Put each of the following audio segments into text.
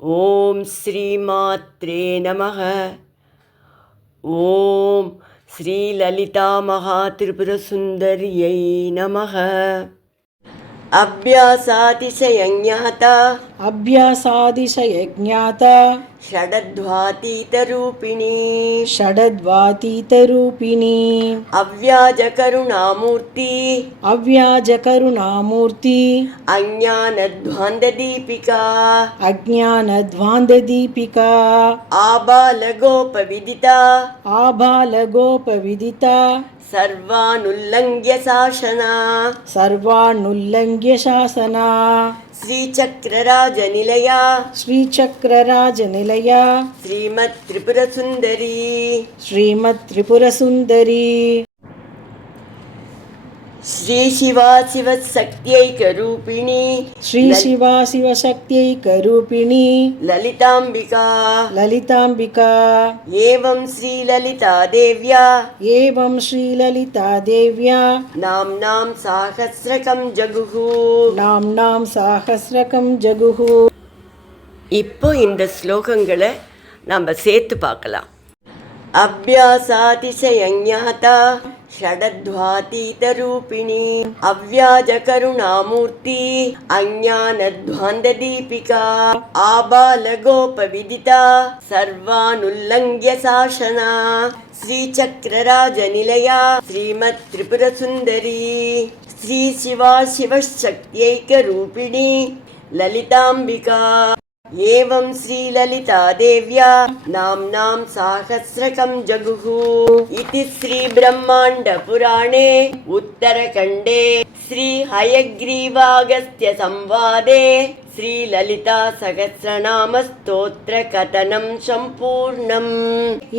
ఓం శ్రీమాత్రే నమః. ఓం శ్రీ లలితా మహాత్రిపురసుందర్యై నమః. అభ్యాసాతిశయజ్ఞాత అభ్యాసాదిశయజ్ఞాత షడద్వాతీతరూపిణీ షడద్వాతీతరూపిణీ అవ్యాజకరుణామూర్తి అవ్యాజకరుణామూర్తి అజ్ఞానధ్వాంతదీపికా అజ్ఞానధ్వాంతదీపికా ఆబాలగోపవిదిత ఆబాలగోపవిదిత సర్వానుల్లంఘ్య శాసనా సర్వానుల్లంఘ్య శాసనా శ్రీచక్రరాజనిలయ శ్రీచక్రరాజనిలయ శ్రీమత్త్రిపురసుందరీ శ్రీమత్త్రిపురసుందరీ శ్రీశివాశివశక్త్యైకరూపిణీ శ్రీ శివా శివశక్త్యైకరూపిణీ లలితాంబికా లలితాంబికా ఏవం శ్రీలలితాదేవ్యా ఏవం శ్రీలలితాదేవ్యా నామ్నాం సాహస్రకం జగుః. நாம் சாகஸ்ரகம் ஜகுஹு. இப்போ இந்த ஸ்லோகங்களை நம்ம சேர்த்து பார்க்கலாம். అభ్యాసాతిశయజ్ఞాత షడద్వాతీతరూపిణీ అవ్యాజకరుణామూర్తి అజ్ఞానధ్వాంతదీపికా ఆబాలగోపవిదిత సర్వానుల్లంఘ్య శాసనా శ్రీచక్రరాజనిలయ శ్రీమత్త్రిపురసుందరీ శ్రీశివాశివశక్త్యైకరూపిణీ లలితాంబికా ఏవం శ్రీలలితాదేవ్యా నామ్నాం సాహస్రకం జగుః. ఇతి శ్రీబ్రహ్మాండపురాణే ఉత్తరఖండే శ్రీ హయగ్రీవాగస్త్య సంవాదే శ్రీలలితా సహస్రనామ స్తోత్ర కథనం సంపూర్ణం.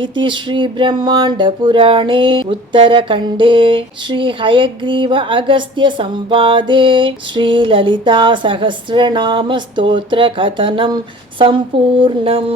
इति श्री ब्रह्मांड पुराणे उत्तरखंडे श्री हयग्रीव अगस्त्य संवादे श्री ललिता सहस्रनाम स्तोत्र कथनं संपूर्णम्.